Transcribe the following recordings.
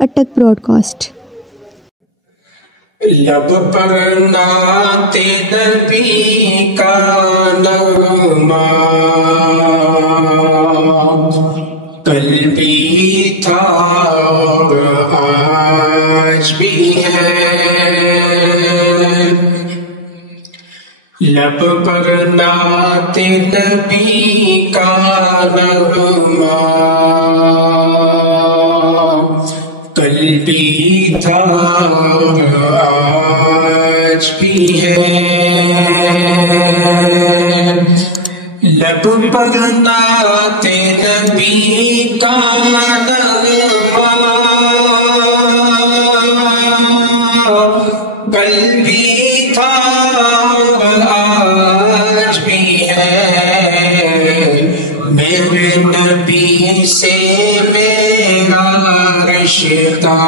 اٹک Broad cost. لب پر نعت نبی کا نغمہ کل بھی تھا اور آج بھی ہے، لب پر نعت نبی کا نغمہ کل بھی تھا اور آج بھی ہے، لب پر نعت نبی کا نغمہ کل بھی تھا اور آج بھی ہے، میرے نبی سے میرا رشتہ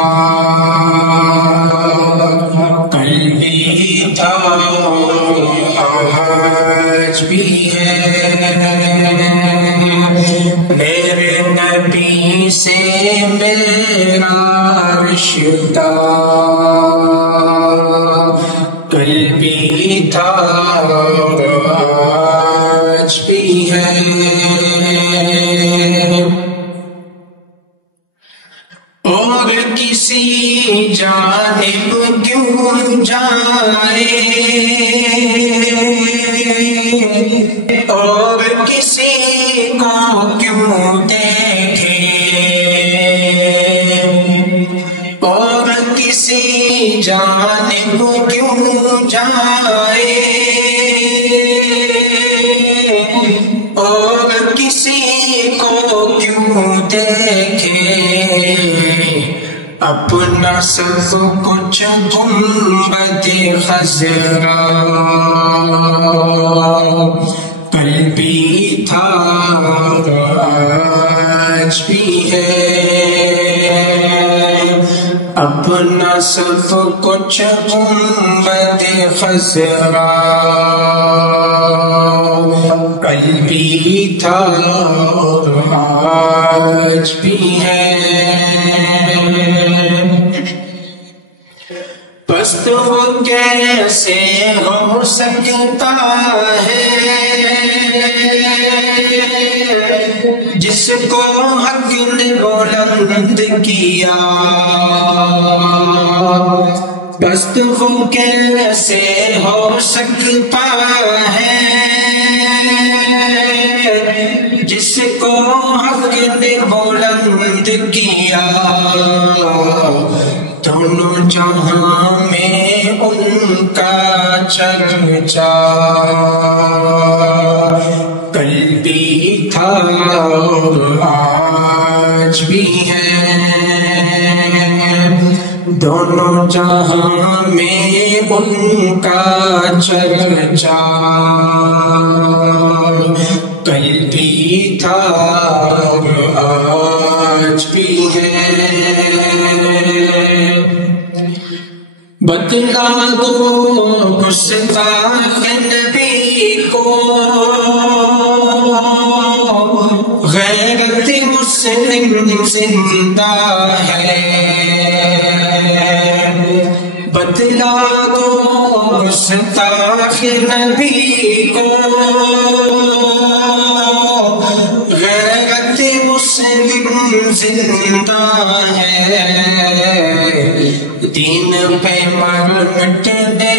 کل بھی تھا آج بھی ہے، میرے نبی سے میرا رشتہ کل بھی تھا اور آج بھی ہے، اور کسی جانب کیوں جائے، اور کسی کو کیوں دیکھے، اور کسی جانب کیوں جائے، اور کسی کو کیوں دیکھے، اپنا سب کچھ گنبد خضرا کل بھی تھا اور آج بھی ہے، اپنا سب کچھ گنبد خضرا کل بھی تھا اور آج بھی ہے، پست وہ کیسے ہو سکتا ہے جس کو حق نے بلند کیا، پست وہ کیسے ہو سکتا ہے جس کو حق نے بلند کیا، دونوں جہاں میں ان کا چرچا کل بھی تھا اور آج بھی ہے، دونوں جہاں میں ان کا چرچا کل بھی تھا اور آج بھی ہے، بتلا دو گستاخ نبی کو غیرت مسلم زندہ ہے، بتلا دو گستاخ نبی کو غیرت مسلم زندہ ہے، دین پہ مر مٹنے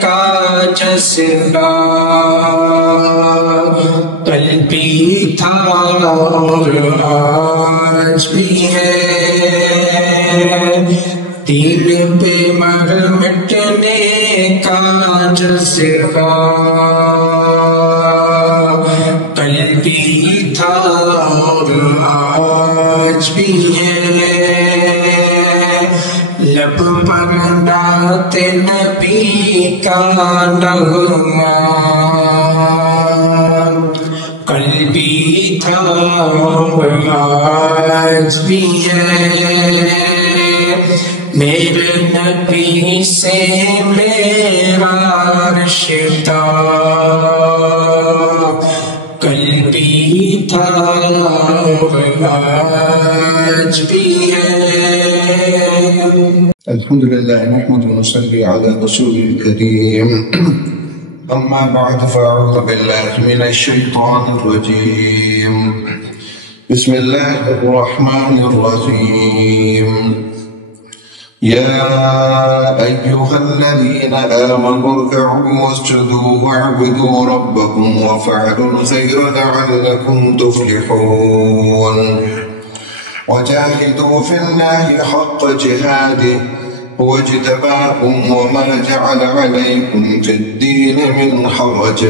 کا جذبہ کل بھی تھا اور آج بھی ہے، دین پہ مر مٹنے کا جذبہ کل بھی تھا اور آج بھی ہے، لب پر نعت نبی کا نغمہ کل بھی تھا اور آج بھی ہے، میرے نبی سے میرا رشتہ کل بھی تھا اور آج بھی ہے، الحمد لله نحمد ونصلي على رسول الكريم أما بعد فأعوذ بالله من الشيطان الرجيم بسم الله الرحمن الرحيم يا أيها الذين آمنوا اركعوا واسجدوا واعبدوا ربكم وافعلوا الخير لعلكم تفلحون وجاهدوا في الله حق جهاده هو اجتباكم وما جعل عليكم في الدين من حرج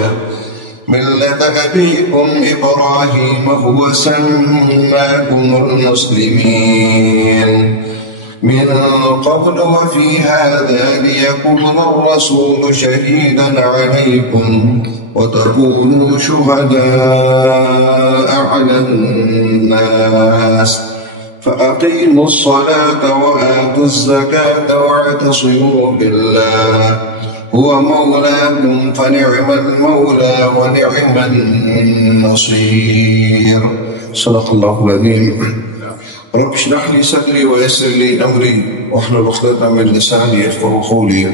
ملة أبيكم إبراهيم هو سماكم المسلمين من قبل وفي هذا ليكون الرسول شهيدا عليكم وتكونوا شهداء على الناس فأقيموا الصلاة وآتوا الزكاة واعتصموا بالله هو مولاكم فنعم المولى ونعم النصير. صدق الله العظيم. رب اشرح لي صدري ويسر لي امري واحلل عقدة من لساني يفقهوا قولي.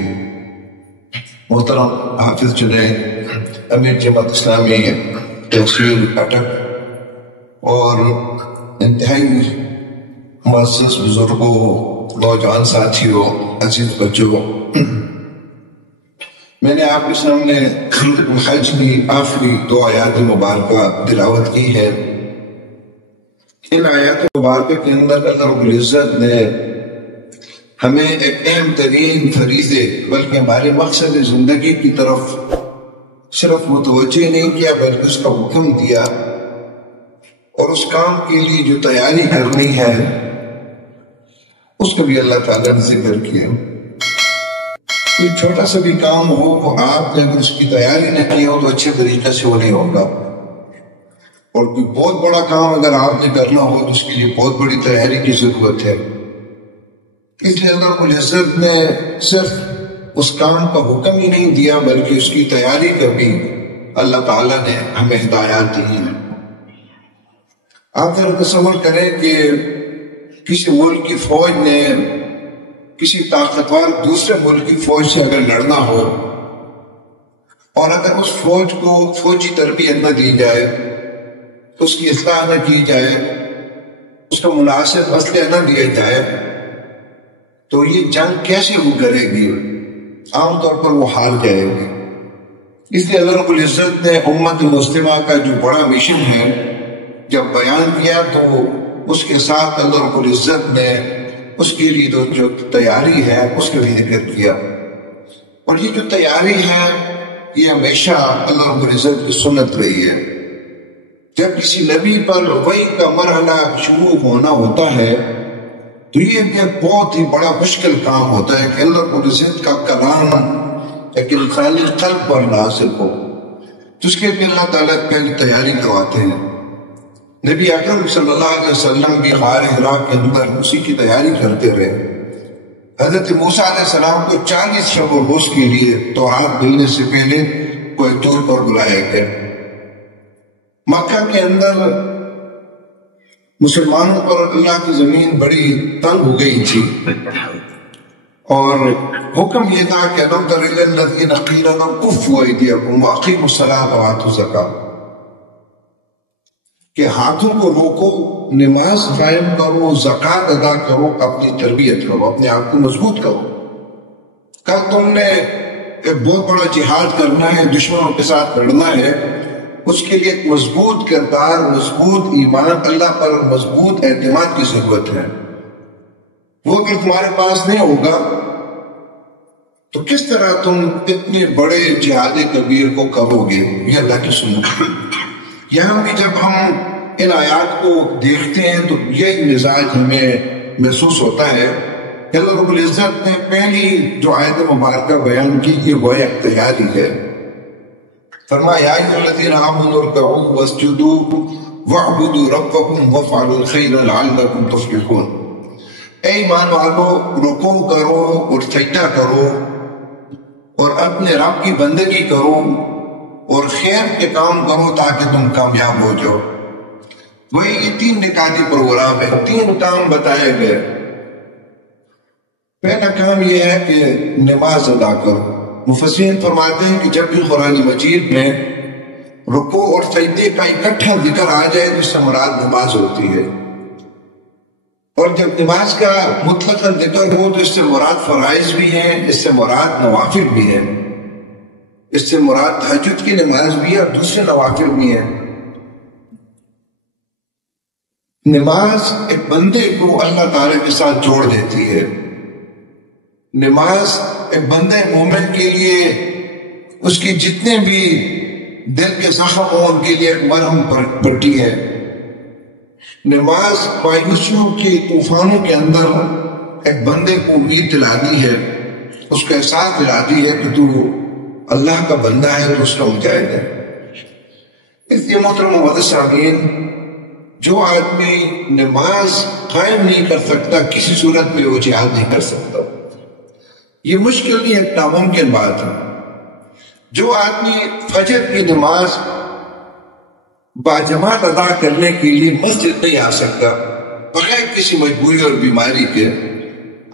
محترم حافظ جنید امیر جماعت اسلامی تحصیل اٹک اور انتہائی معزز بزرگوں، نوجوان ساتھیوں، عزیز بچوں، میں نے آپ کے سامنے سورۃ الحج کی آخری 2 آیات مبارکہ تلاوت کی ہے۔ ان آیات مبارکہ کے اندر اللہ رب العزت نے ہمیں ایک اہم ترین فریضے بلکہ ہمارے مقصد زندگی کی طرف صرف متوجہ نہیں کیا بلکہ اس کا حکم دیا، اور اس کام کے لیے جو تیاری کرنی ہے اس کا بھی اللہ تعالیٰ نے ذکر کیا۔ کوئی چھوٹا سا بھی کام ہو وہ آپ نے اگر اس کی تیاری نہ کی ہو تو اچھے طریقے سے وہ نہیں ہوگا، اور کوئی بہت بڑا کام اگر آپ نے کرنا ہو تو اس کے لیے بہت بڑی تیاری کی ضرورت ہے۔ اس لیے اللہ رب العزت نے صرف اس کام کا حکم ہی نہیں دیا بلکہ اس کی تیاری کا بھی اللہ تعالیٰ نے ہمیں ہدایات دی ہیں۔ آپ ذرا تصور کریں کہ کسی ملک کی فوج نے کسی طاقتور دوسرے ملک کی فوج سے اگر لڑنا ہو، اور اگر اس فوج کو فوجی تربیت نہ دی جائے، اس کی اصلاح نہ کی جائے، اس کو مناسب اسلحہ نہ دیا جائے، تو یہ جنگ کیسے وہ کرے گی؟ عام طور پر وہ ہار جائے گی۔ اس لیے اللہ رب العزت نے امت مسلمہ کا جو بڑا مشن ہے جب بیان کیا تو اس کے ساتھ اللہ رب العزت نے اس کے لیے جو تیاری ہے اس کا بھی ذکر کیا، اور یہ جو تیاری ہے یہ ہمیشہ اللہ رب العزت کی سنت رہی ہے۔ جب کسی نبی پر وحی کا مرحلہ شروع ہونا ہوتا ہے تو یہ بھی ایک بہت ہی بڑا مشکل کام ہوتا ہے کہ اللہ رب العزت کا کلام ایک انسانی قلب پر نازل ہو، تو اس کے لیے اللہ تعالیٰ پہلے تیاری کرواتے ہیں۔ نبی اکرم صلی اللہ علیہ وسلم بھی غار حرا کے اندر اسی کی تیاری کرتے رہے۔ حضرت موسیٰ علیہ السلام کو 40 شب و روز کے لیے تورات ملنے سے پہلے کوئی طور پر بلایا گیا۔ مکہ کے اندر مسلمانوں پر اللہ کی زمین بڑی تنگ ہو گئی تھی، اور حکم یہ تھا کہ أَلَمْ تَرَ إِلَى الَّذِينَ قِيلَ لَهُمْ كُفُّوا أَيْدِيَكُمْ وَأَقِيمُوا الصَّلَاةَ وَآتُوا الزَّكَاةَ، کہ ہاتھوں کو روکو، نماز قائم کرو، زکوٰۃ ادا کرو، اپنی تربیت کرو، اپنے آپ کو مضبوط کرو۔ کل تم نے ایک بہت بڑا جہاد کرنا ہے، دشمنوں کے ساتھ لڑنا ہے، اس کے لیے ایک مضبوط کردار، مضبوط ایمان، اللہ پر مضبوط اعتماد کی ضرورت ہے۔ وہ اگر تمہارے پاس نہیں ہوگا تو کس طرح تم اتنے بڑے جہاد کبیر کو کرو گے؟ یہ اللہ کی سنت ہے۔ یہاں بھی جب ہم ان آیات کو دیکھتے ہیں تو یہی مزاج ہمیں محسوس ہوتا ہے کہ اللہ رب العزت نے پہلی جو آیت مبارکہ بیان کی یہ وہ ایک تیاری ہے۔ فرمایا یا ایھا الذین آمنوا ارکعوا واسجدوا واعبدوا ربکم وافعلوا الخیر لعلکم تفلحون۔ اے ایمان والو، رکوع کرو اور سجدہ کرو اور اپنے رب کی بندگی کرو اور خیر کے کام کرو تاکہ تم کامیاب ہو جاؤ۔ وہی یہ 3 نکاتی پروگرام ہے، 3 کام بتائے گئے۔ پہلا کام یہ ہے کہ نماز ادا کرو۔ مفسرین فرماتے ہیں کہ جب بھی قرآن مجید میں رکوع اور سجدے کا اکٹھا ذکر آ جائے تو اس سے مراد نماز ہوتی ہے، اور جب نماز کا مطلق ذکر ہو تو اس سے مراد فرائض بھی ہیں، اس سے مراد نوافل بھی ہیں، اس سے مراد تہجد کی نماز بھی ہے اور دوسرے نوافل بھی ہیں۔ نماز ایک بندے کو اللہ تعالیٰ کے ساتھ جوڑ دیتی ہے۔ نماز ایک بندے مومن کے لیے اس کی جتنے بھی دل کے زخم ہوں ان کے لیے ایک مرہم پٹی ہے۔ نماز مایوسیوں کے طوفانوں کے اندر ایک بندے کو امید دلاتی ہے، اس کو احساس دلاتی ہے کہ تو اللہ کا بندہ ہے، تو اس کا مجاہد ہے۔ اس لیے محترم معزز سامعین، جو آدمی نماز قائم نہیں کر سکتا کسی صورت میں وہ جہاد نہیں کر سکتا۔ یہ مشکل نہیں، ایک ناممکن بات ہے۔ جو آدمی فجر کی نماز باجماعت ادا کرنے کے لیے مسجد نہیں آ سکتا بغیر کسی مجبوری اور بیماری کے،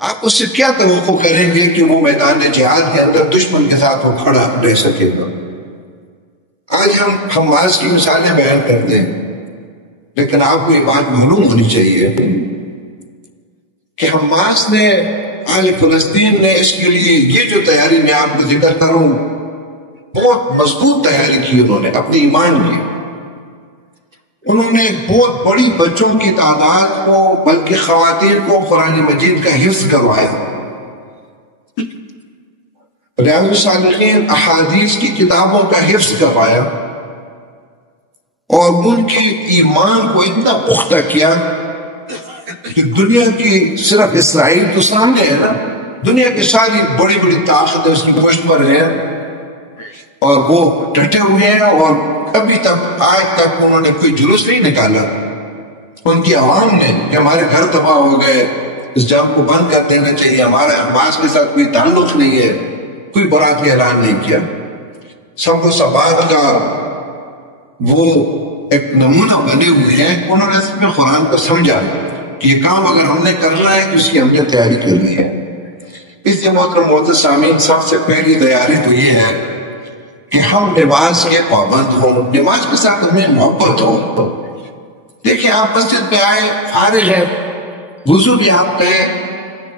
آپ اس سے کیا توقع کریں گے کہ وہ میدان جہاد کے اندر دشمن کے ساتھ وہ کھڑا رہ سکے گا؟ آج ہم حماس کی مثالیں بیان کرتے ہیں، لیکن آپ کو یہ بات معلوم ہونی چاہیے کہ حماس نے، اہل فلسطین نے اس کے لیے یہ جو تیاری میں آپ کو ذکر کروں، بہت مضبوط تیاری کی انہوں نے اپنی ایمان کی۔ انہوں نے بہت بڑی بچوں کی تعداد کو، بلکہ خواتین کو قرآن مجید کا حفظ کروایا، ریاض الصالحین احادیث کی کتابوں کا حفظ کروایا، اور ان کے ایمان کو اتنا پختہ کیا کہ دنیا کی صرف اسرائیل تو سامنے ہے نا، دنیا کی ساری بڑی بڑی طاقتیں اس کی پشت پر ہیں اور وہ ڈٹے ہوئے ہیں، اور ابھی تک آج تک انہوں نے کوئی جلوس نہیں نکالا ان کی عوام نے کہ ہمارے گھر تباہ ہو گئے، اس جنگ کو بند کر دینا چاہیے، ہمارا حماس کے ساتھ کوئی تعلق نہیں ہے، کوئی برات کا اعلان نہیں کیا۔ سب و سبات کا وہ ایک نمونہ بنے ہوئے ہیں، انہوں نے اس میں قرآن کو سمجھا کہ یہ کام اگر ہم نے کرنا ہے تو اس کی ہم نے تیاری کرنی ہے۔ اس لیے محترم معزز سامعین، سب سے پہلی تیاری تو یہ ہے کہ ہم نماز کے پابند ہوں، نماز کے ساتھ ہمیں محبت ہو۔ دیکھیں، آپ مسجد میں آئے، فارغ ہیں، وضو بھی آپ کا ہے،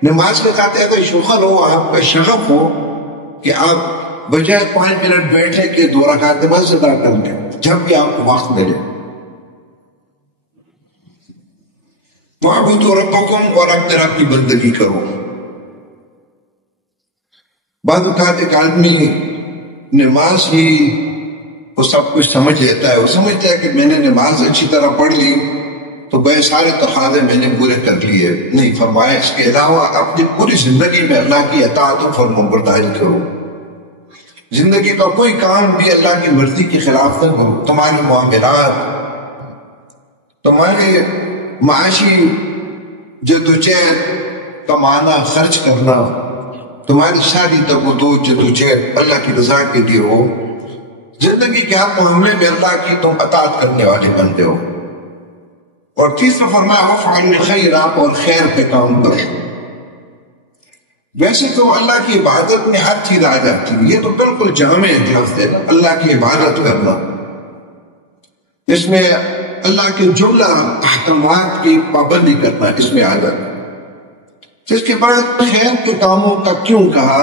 نماز کے ساتھ ایسا شغل ہو، آپ کا شغف ہو کہ آپ بجائے 5 منٹ بیٹھے کہ 2 رکعت نماز ادا کر لیں جب بھی آپ کو وقت ملے۔ وَاعْبُدُوا رَبَّكُمْ، اور اپنے رب کی بندگی کرو۔ بعض اوقات ایک آدمی نماز ہی وہ سب کچھ سمجھ لیتا ہے، وہ سمجھتا ہے کہ میں نے نماز اچھی طرح پڑھ لی تو بے سارے تقاضے میں نے پورے کر لیے۔ نہیں، فرمایا اس کے علاوہ اپنی پوری زندگی میں اللہ کی اطاعت و فرمانبرداری کرو۔ زندگی کا کوئی کام بھی اللہ کی مرضی کے خلاف نہ کرو۔ تمہارے معاملات، تمہارے معاشی جدوجہد، کمانا، خرچ کرنا، تمہاری ساری تگ و دو جدوجہد اللہ کی رضا کے لیے ہو۔ زندگی کے ہر معاملے میں اللہ کی تم اطاعت کرنے والے بندے ہو۔ اور تیسرا فرمایا وَافْعَلْ خَيْرًا، اور خیر پہ کام کرو۔ ویسے تو اللہ کی عبادت میں ہر چیز آ جاتی ہے، یہ تو بالکل جامع لفظ ہے، اللہ کی عبادت کرنا، اس میں اللہ کے جملہ احکامات کی پابندی کرنا اس میں آ جاتا ہے۔ اس کے بعد خیر کے کاموں کا کیوں کہا،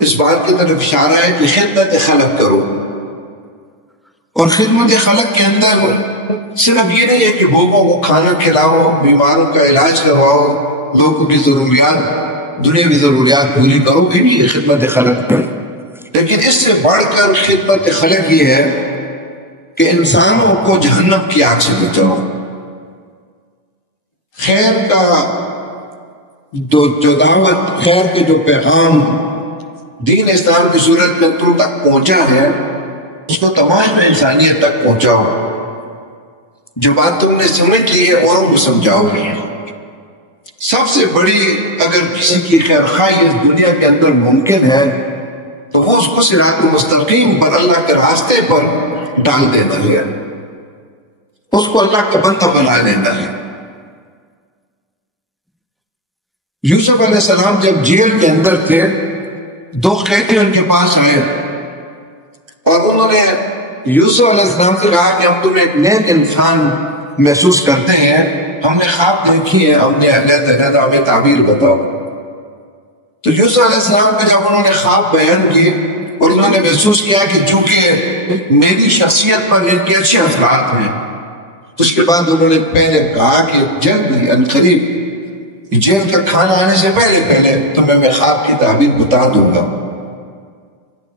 اس بات کی طرف اشارہ ہے کہ خدمت خلق کرو۔ اور خدمت خلق کے اندر صرف یہ نہیں ہے کہ بھوکوں کو کھانا کھلاؤ، بیماروں کا علاج کرواؤ، لوگوں کی ضروریات، دنیاوی ضروریات پوری کرو، یہ نہیں ہے خدمت خلق کرو، لیکن اس سے بڑھ کر خدمت خلق یہ ہے کہ انسانوں کو جہنم کی آگ سے بچاؤ۔ خیر کا جو دعوت، خیر کے جو پیغام دین اسلام کی صورت میں تم تک پہنچا ہے، اس کو تمام انسانیت تک پہنچاؤ۔ جو بات تم نے سمجھ لی ہے اوروں کو سمجھاؤ۔ سب سے بڑی اگر کسی کی خیر خواہی اس دنیا کے اندر ممکن ہے تو وہ اس کو صراط مستقیم پر، اللہ کے راستے پر ڈال دینا ہے، اس کو اللہ کا بندہ بنا لینا ہے۔ یوسف علیہ السلام جب جیل کے اندر تھے، 2 قیدی ان کے پاس آئے اور انہوں نے یوسف علیہ السلام سے کہا کہ ہم تمہیں ایک نیک انسان محسوس کرتے ہیں، ہم نے خواب دیکھی ہے، ہم نے علیحدہ ہمیں تعبیر بتاؤ۔ تو یوسف علیہ السلام کا جب انہوں نے خواب بیان کیے اور انہوں نے محسوس کیا کہ چونکہ میری شخصیت پر ان کے اچھے اثرات ہیں، اس کے بعد انہوں نے پہلے کہا کہ جلد ہی عنقریب جیل کا کھانا آنے سے پہلے تمہیں میں خواب کی تعبیر بتا دوں گا،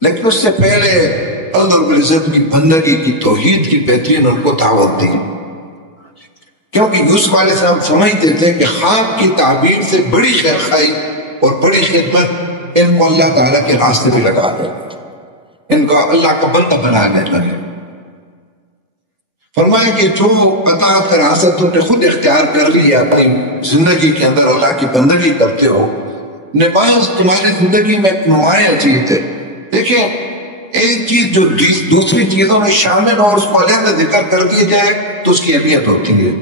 لیکن اس سے پہلے اللہ رب العزت کی بندگی کی توحید کی بہترین ان کو دعوت دی، کیونکہ یوسف علیہ السلام سمجھتے تھے کہ خواب کی تعبیر سے بڑی خیر خواہی اور بڑی خدمت ان کو اللہ تعالیٰ کے راستے میں لگا کر ان کو اللہ کا بندہ بنا لیتا ہے۔ فرمایا کہ جو اطاعت فراست تم نے خود اختیار کر لی اپنی زندگی کے اندر اللہ کی بندگی کرتے ہو، نماز تمہاری زندگی میں ایک نمایاں چیز ہے۔ دیکھیں، ایک چیز جو دوسری چیزوں میں شامل ہو اور اس کو علیحدہ ذکر کر دیا جائے تو اس کی اہمیت ہوتی ہے۔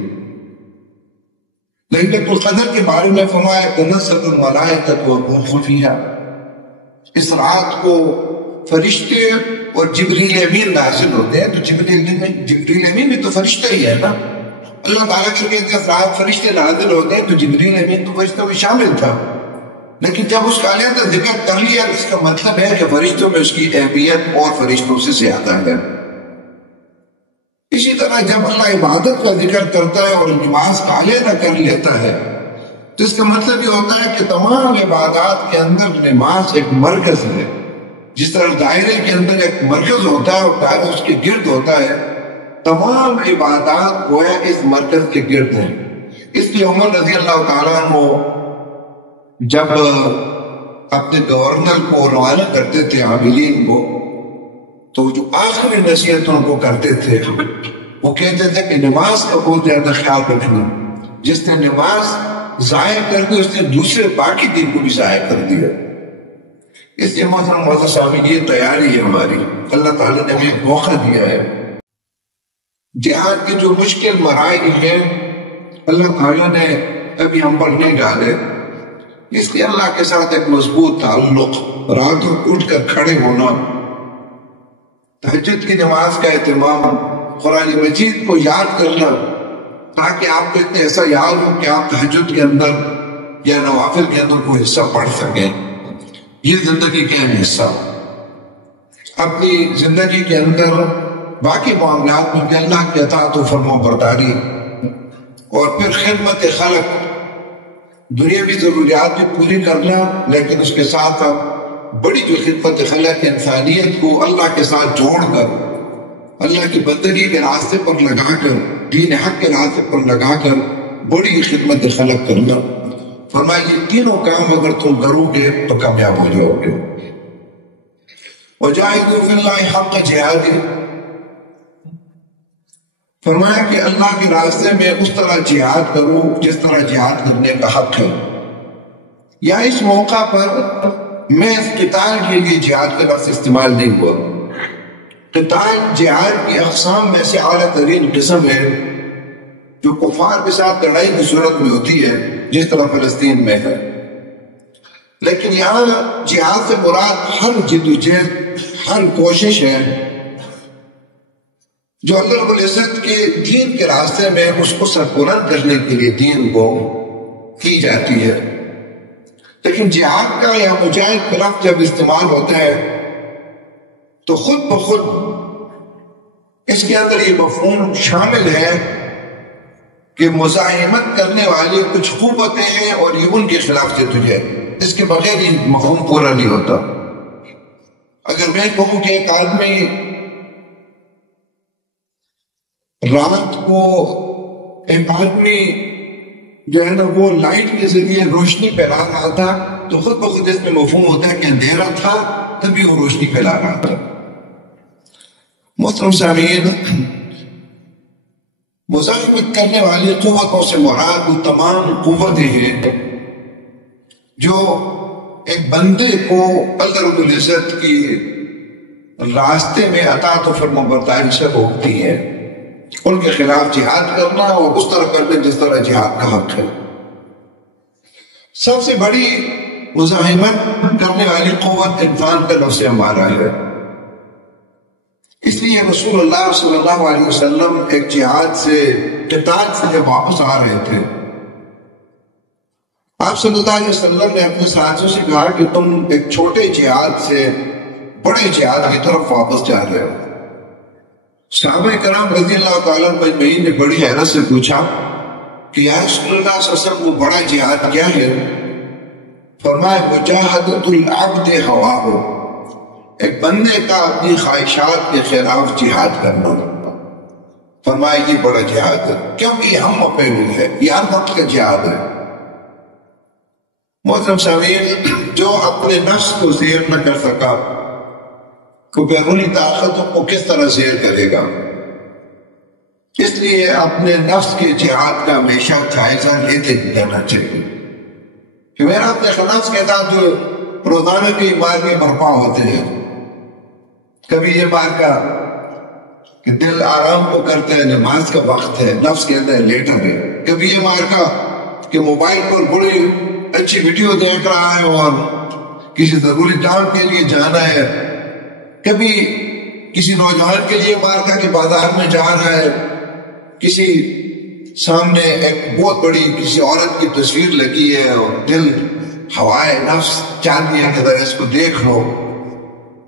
لیکن القدر کے بارے میں فرمایا تنزل الملائکۃ والروح فیہا، اس رات کو فرشتے اور جبریل امین نازل ہوتے ہیں۔ تو جبریل امین بھی تو فرشتہ ہی ہے نا، اللہ تعالیٰ کے کہتے ہیں رات فرشتے نازل ہوتے ہیں، تو جبریل امین تو فرشتوں میں شامل تھا، لیکن جب اس کا علیحدہ ذکر کر لیا اس کا مطلب ہے کہ فرشتوں میں اس کی اہمیت اور فرشتوں سے زیادہ ہے۔ اسی طرح جب اللہ عبادت کا ذکر کرتا ہے اور نماز کا علیحدہ کر لیتا ہے تو اس کا مطلب یہ ہوتا ہے کہ تمام عبادات کے اندر نماز ایک مرکز ہے۔ جس طرح دائرے کے اندر ایک مرکز ہوتا ہے اور دائرہ اس کے گرد ہوتا ہے، تمام عبادات گویا اس مرکز کے گرد ہیں۔ اس لیے عمر رضی اللہ تعالیٰ عنہ جب اپنے گورنر کو روانہ کرتے تھے عاملین کو، تو جو آخری نصیحت ان کو کرتے تھے وہ کہتے تھے کہ نماز کا بہت زیادہ خیال رکھنا، جس نے نماز ضائع کر دی اس نے دوسرے باقی دن کو بھی ضائع کر دیا۔ اس لیے محترم صاحب یہ تیاری ہے ہماری، اللہ تعالیٰ نے ہمیں موقع دیا ہے۔ جہاد کے جو مشکل مراحل ہیں اللہ تعالیٰ نے ابھی ہم پر نہیں ڈالے، اس لیے اللہ کے ساتھ ایک مضبوط تعلق، راتوں اٹھ کر کھڑے ہونا، تہجد کی نماز کا اہتمام، قرآن مجید کو یاد کرنا تاکہ آپ کو اتنے ایسا یاد ہو کہ آپ تہجد کے اندر یا نوافل کے اندر کوئی حصہ پڑھ سکیں۔ یہ زندگی کا اہم حصہ، اپنی زندگی کے اندر باقی معاملات میں بھی اللہ کی اطاعت و فرما برداری اور پھر خدمت خلق، دنیاوی ضروریات بھی پوری کرنا، لیکن اس کے ساتھ بڑی جو خدمت خلق انسانیت کو اللہ کے ساتھ جوڑ کر اللہ کی بندگی کے راستے پر لگا کر، دین حق کے راستے پر لگا کر بڑی خدمت خلق کرنا۔ فرمایا یہ تینوں کام اگر تم کرو گے تو کامیاب ہو جاؤ گے۔ وجاہدوا فی اللہ حق جہادہ، فرمایا کہ اللہ کے راستے میں اس طرح جہاد کرو جس طرح جہاد کرنے کا حق ہے۔ یا اس موقع پر میں اس قتال کے لیے جہاد کا لفظ استعمال نہیں ہوا۔ قتال جہاد کی اقسام میں سے اعلیٰ ترین قسم ہے جو کفار کے ساتھ لڑائی کی صورت میں ہوتی ہے، جس طرح فلسطین میں ہے، لیکن یہاں جہاد سے مراد ہر جد و جہد، ہر کوشش ہے جو اللہ رب العزت کے دین کے راستے میں اس کو سربلند کرنے کے لیے دین کو کی جاتی ہے۔ لیکن جہاد کا یا مجاہد کا لفظ جب استعمال ہوتا ہے تو خود بخود اس کے اندر یہ مفہوم شامل ہے کہ مزاحمت کرنے والی کچھ قوتیں ہیں اور یہ ان کے خلاف سے تجھے، اس کے بغیر یہ مفہوم پورا نہیں ہوتا۔ اگر میں کہوں کہ ایک آدمی رات کو ایک آدمی جو ہے نا وہ لائٹ کے ذریعے روشنی پھیلا رہا تھا تو خود بخود اس میں مفہوم ہوتا ہے کہ اندھیرا تھا تبھی وہ روشنی پھیلا رہا تھا۔ محترم سامعین، مزاحمت کرنے والی قوتوں سے مراد وہ تمام قوتیں ہیں جو ایک بندے کو اللہ رب العزت کی راستے میں اطاعت و فرمانبرداری سے روکتی ہیں، ان کے خلاف جہاد کرنا اور اس طرح کرنا جس طرح جہاد کا حق ہے۔ سب سے بڑی مزاحمت کرنے والی قوت انسان کا نفس ہمارا ہے. اس لیے رسول اللہ صلی اللہ علیہ وسلم ایک جہاد سے قتال سے جب واپس آ رہے تھے، آپ صلی اللہ علیہ وسلم نے اپنے ساتھیوں سے کہا کہ تم ایک چھوٹے جہاد سے بڑے جہاد کی طرف واپس جا رہے ہو. صحابہ کرام رضی اللہ تعالیٰ مجمعین نے بڑی حیرت سے پوچھا کہ یا رسول اللہ صلی اللہ علیہ وسلم وہ بڑا جہاد کیا ہے؟ فرمایا مجاہدۃ العبد ہواہ، ایک بندے کا اپنی خواہشات کے خلاف جہاد کرنا. فرمایا یہ بڑا جہاد ہے، کیونکہ یہ ہم پہلو ہے، یہ ہر وقت کا جہاد ہے. محترم سامعین، جو اپنے نفس کو زیر نہ کر سکا وہ بیرونی طاقتوں کو کس طرح زیر کرے گا؟ اس لیے اپنے نفس کے جہاد کا ہمیشہ جائزہ لیتے رہنا چاہیے کہ میرا اپنے نفس کے ساتھ جو روزانہ کی مارکے برپا ہوتے ہیں. کبھی یہ مارکا کہ دل آرام کو کرتا ہے، نماز کا وقت ہے، نفس کہتا ہے لیٹا ہے. کبھی یہ مارکا کہ موبائل پر بڑی اچھی ویڈیو دیکھ رہا ہے اور کسی ضروری کام کے لیے جانا ہے. کبھی کسی نوجوان کے لیے مارکا کہ بازار میں جا رہا ہے، کسی سامنے ایک بہت بڑی کسی عورت کی تصویر لگی ہے اور دل ہوائے نفس چاہتی ہے کہ ذرا اس کو دیکھ لو،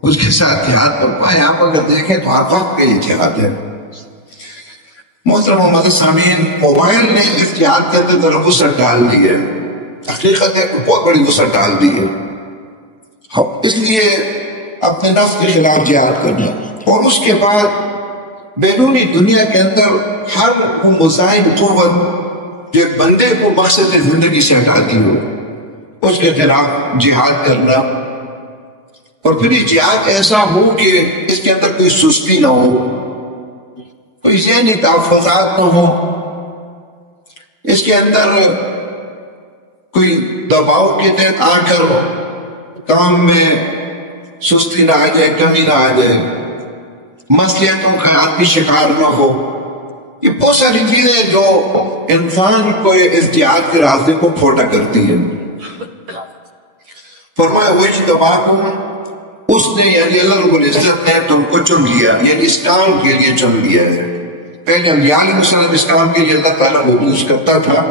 اس کے ساتھ جہاد پر پائے. آپ اگر دیکھیں تو ہر وقت کا یہ جہاد ہے. محترم محمد سامعین، موبائل نے اس جہاد کے اندر ذرا وسعت ڈال دی ہے، حقیقت ہے کہ بہت بڑی وسعت ڈال دی ہے. اس لیے اپنے نفس کے خلاف جہاد کرنا، اور اس کے بعد بیرونی دنیا کے اندر ہر وہ مزاحم قوت جو ایک بندے کو مقصد زندگی سے ہٹاتی ہو اس کے خلاف جہاد کرنا. اور پھر یہ جہاد ایسا ہو کہ اس کے اندر کوئی سستی نہ ہو، کوئی ذہنی تحفظات نہ ہو، اس کے اندر کوئی دباؤ کے تحت آ کر کام میں سستی نہ آ جائے، کمی نہ آ جائے، مصلحتوں کا آدمی شکار نہ ہو. یہ بہت ساری چیزیں جو انسان کو اس جہاد کے راستے کو کھوٹا کرتی ہیں. فرمایا وَاجْتَبَاكُمْ، اس نے یعنی اللہ رب العزت نے تم کو چن لیا، یعنی اس کام کے لیے چن لیا ہے. پہلے انبیاء علیہ السلام اس کام کے لیے اللہ تعالیٰ مبعوث کرتا تھا.